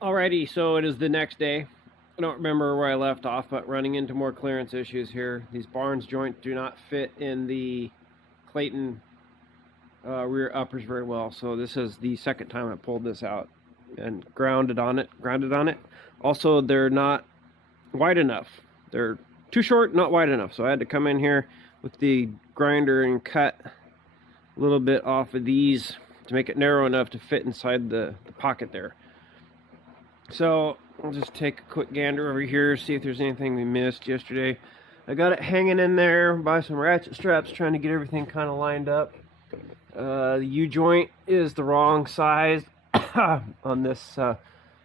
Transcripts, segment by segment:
Alrighty, so it is the next day. I don't remember where I left off, but running into more clearance issues here. These Barnes joints do not fit in the Clayton rear uppers very well, so this is the second time I pulled this out and grounded on it. Also, they're not wide enough. They're too short, not wide enough. So I had to come in here with the grinder and cut a little bit off of these to make it narrow enough to fit inside the pocket there. So I'll just take a quick gander over here, see if there's anything we missed yesterday. I got it hanging in there by some ratchet straps, trying to get everything kind of lined up. The U-joint is the wrong size on this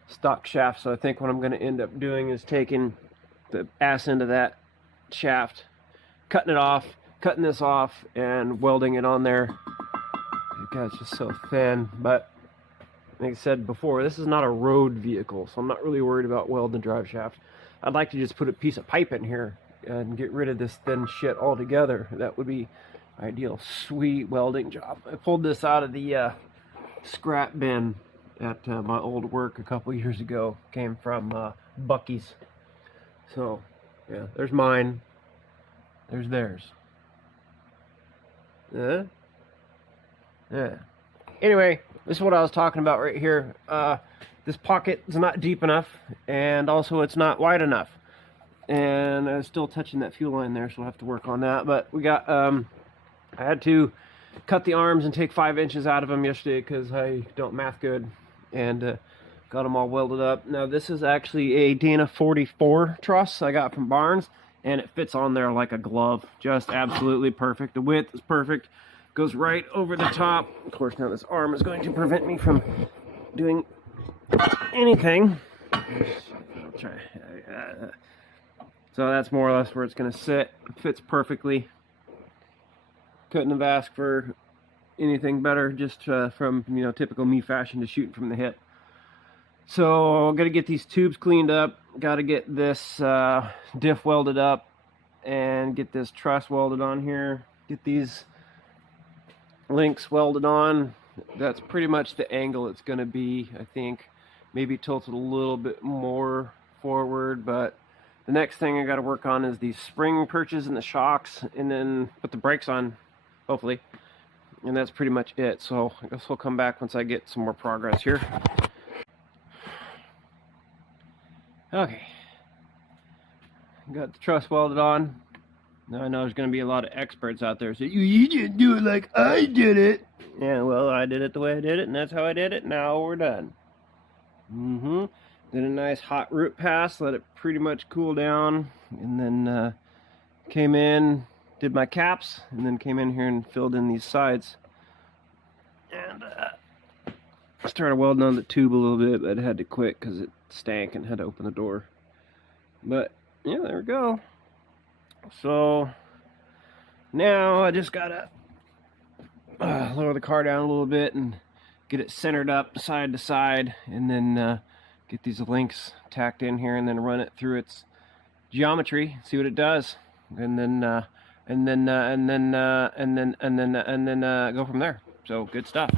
stock shaft, so I think what I'm going to end up doing is taking the ass end of that shaft, cutting this off, and welding it on there. God, it's just so thin, but like I said before, this is not a road vehicle, so I'm not really worried about welding the drive shaft. I'd like to just put a piece of pipe in here and get rid of this thin shit altogether. That would be ideal. Sweet welding job. I pulled this out of the scrap bin at my old work a couple years ago. Came from Bucky's. So, yeah, there's mine. There's theirs. Yeah. Anyway, this is what I was talking about right here. This pocket is not deep enough, and also it's not wide enough. And I was still touching that fuel line there, so we'll have to work on that. But we got, I had to cut the arms and take 5 inches out of them yesterday because I don't math good, and got them all welded up. Now this is actually a Dana 44 truss I got from Barnes, and it fits on there like a glove. Just absolutely perfect. The width is perfect. Goes right over the top. Of course, now this arm is going to prevent me from doing anything. I'll try. So that's more or less where it's going to sit. It fits perfectly. Couldn't have asked for anything better, just from typical me fashion to shooting from the hip. So I'm gonna get these tubes cleaned up. Got to get this diff welded up and get this truss welded on here. Get these links welded on. That's pretty much the angle it's going to be, I think. Maybe tilted a little bit more forward, but the next thing I got to work on is these spring perches and the shocks, and then put the brakes on, hopefully. And that's pretty much it. So I guess we'll come back once I get some more progress here. Okay. Got the truss welded on. Now I know there's going to be a lot of experts out there saying, you didn't do it like I did it. Yeah, well, I did it the way I did it, and that's how I did it. Now we're done. Did a nice hot root pass, let it pretty much cool down, and then came in, did my caps, and then came in here and filled in these sides. And started welding on the tube a little bit, but I had to quit because it stank and had to open the door. But, yeah, there we go. So now I just gotta lower the car down a little bit and get it centered up side to side, and then get these links tacked in here, and then run it through its geometry, see what it does, and then go from there. So good stuff.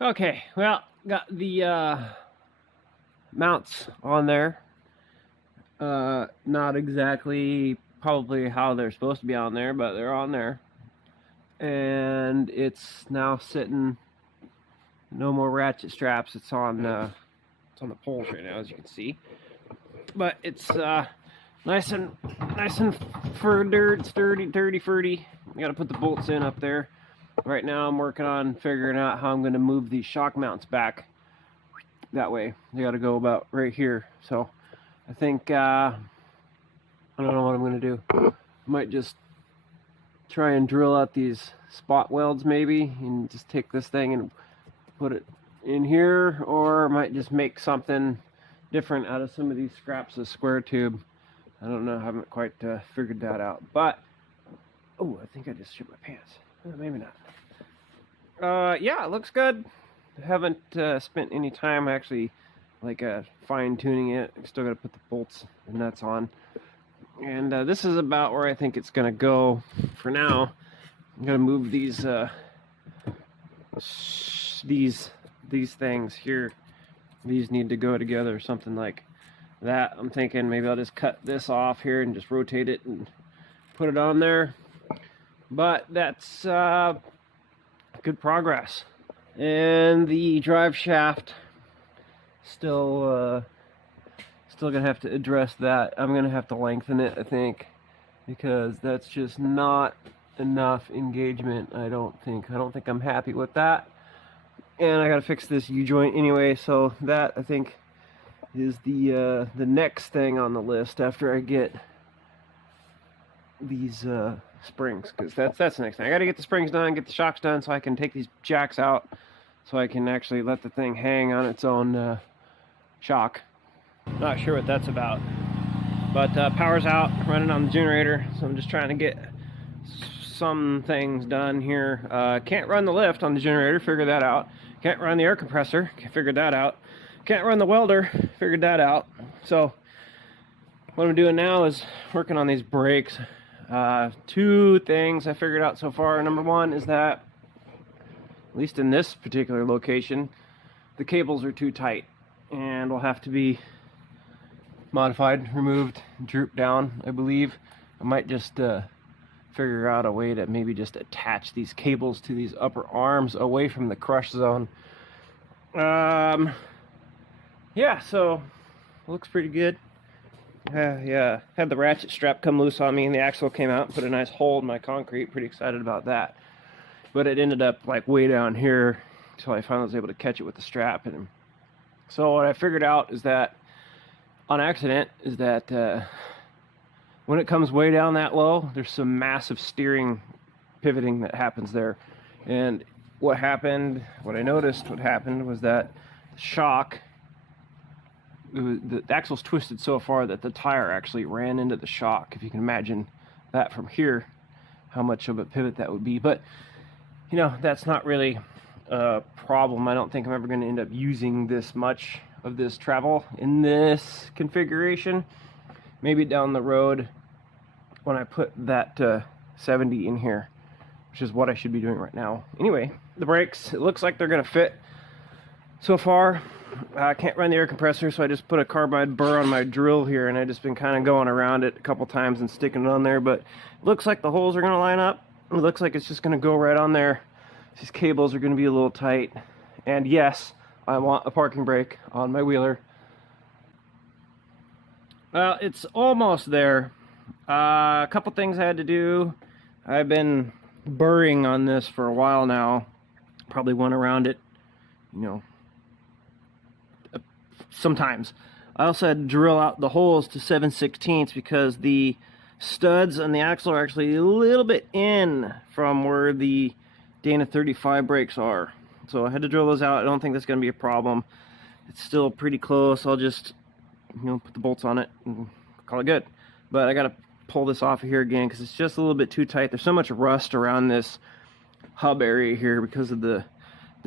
Okay, well, got the mounts on there. Not exactly probably how they're supposed to be on there, but they're on there. And it's now sitting, no more ratchet straps. It's on the poles right now, as you can see. But it's nice and sturdy. I gotta put the bolts in up there. Right now I'm working on figuring out how I'm gonna move these shock mounts back that way. They gotta go about right here. So I think, I don't know what I'm going to do. I might just try and drill out these spot welds maybe, and just take this thing and put it in here, or I might just make something different out of some of these scraps of square tube. I don't know, I haven't quite figured that out. But, oh, I think I just shit my pants. Maybe not. Yeah, it looks good. I haven't spent any time actually fine-tuning it. I still got to put the bolts and nuts on, and this is about where I think it's gonna go for now. I'm gonna move these these things here, these need to go together, something like that. I'm thinking maybe I'll just cut this off here and just rotate it and put it on there. But that's good progress. And the drive shaft, still gonna have to address that. I'm gonna have to lengthen it, I think, because that's just not enough engagement. I don't think I'm happy with that. And I gotta fix this U-joint anyway, so that I think is the next thing on the list after I get these springs, because that's the next thing. I gotta get the springs done, get the shocks done, so I can take these jacks out, so I can actually let the thing hang on its own shock. Not sure what that's about, but power's out, running on the generator, so I'm just trying to get some things done here. Can't run the lift on the generator, figured that out. Can't run the air compressor, figured that out. Can't run the welder, figured that out. So what I'm doing now is working on these brakes. Two things I figured out so far. Number one is that, at least in this particular location, the cables are too tight and will have to be modified, removed, drooped down, I believe. I might just figure out a way to maybe just attach these cables to these upper arms away from the crush zone. Yeah, so looks pretty good. Yeah, had the ratchet strap come loose on me and the axle came out and put a nice hole in my concrete. Pretty excited about that. But it ended up like way down here until I finally was able to catch it with the strap. And so what I figured out is that, on accident, is that when it comes way down that low, there's some massive steering pivoting that happens there. And what happened was that the shock, the axle's twisted so far that the tire actually ran into the shock. If you can imagine that from here, how much of a pivot that would be. But you know, that's not really a problem. I don't think I'm ever going to end up using this much of this travel in this configuration. Maybe down the road when I put that 70 in here, which is what I should be doing right now. Anyway, the brakes, it looks like they're going to fit so far. I can't run the air compressor, so I just put a carbide burr on my drill here, and I've just been kind of going around it a couple times and sticking it on there, but it looks like the holes are going to line up. It looks like it's just going to go right on there. These cables are going to be a little tight, and yes, I want a parking brake on my wheeler. Well, it's almost there. A couple things I had to do. I've been burring on this for a while now. Probably went around it, you know, sometimes. I also had to drill out the holes to 7/16 because the studs on the axle are actually a little bit in from where the Dana 35 brakes are. So I had to drill those out. I don't think that's going to be a problem. It's still pretty close. I'll just, you know, put the bolts on it and call it good. But I got to pull this off of here again because it's just a little bit too tight. There's so much rust around this hub area here because of the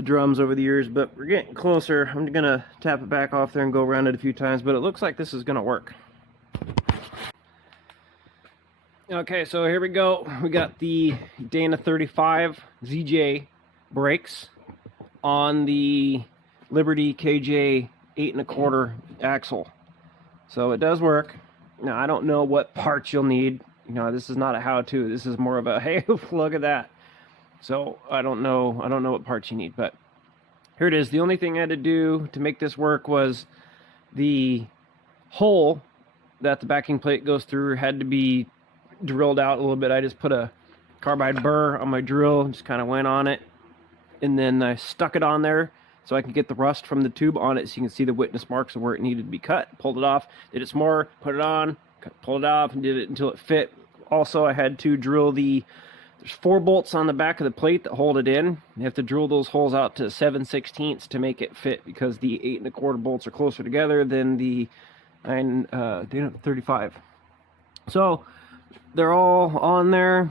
drums over the years, but we're getting closer. I'm gonna tap it back off there and go around it a few times, but it looks like this is gonna work. Okay, so here we go. We got the Dana 35 ZJ brakes on the Liberty KJ 8 1/4 axle. So it does work. Now I don't know what parts you'll need. You know, this is not a how-to. This is more of a, hey, look at that. So I don't know what parts you need, but here it is. The only thing I had to do to make this work was the hole that the backing plate goes through had to be drilled out a little bit. I just put a carbide burr on my drill, just kind of went on it, and then I stuck it on there so I could get the rust from the tube on it, so you can see the witness marks of where it needed to be cut. Pulled it off, did it some more, put it on, pulled it off, and did it until it fit. Also, I had to drill there's 4 bolts on the back of the plate that hold it in. You have to drill those holes out to 7/16 to make it fit because the 8 1/4 bolts are closer together than the 35. So they're all on there.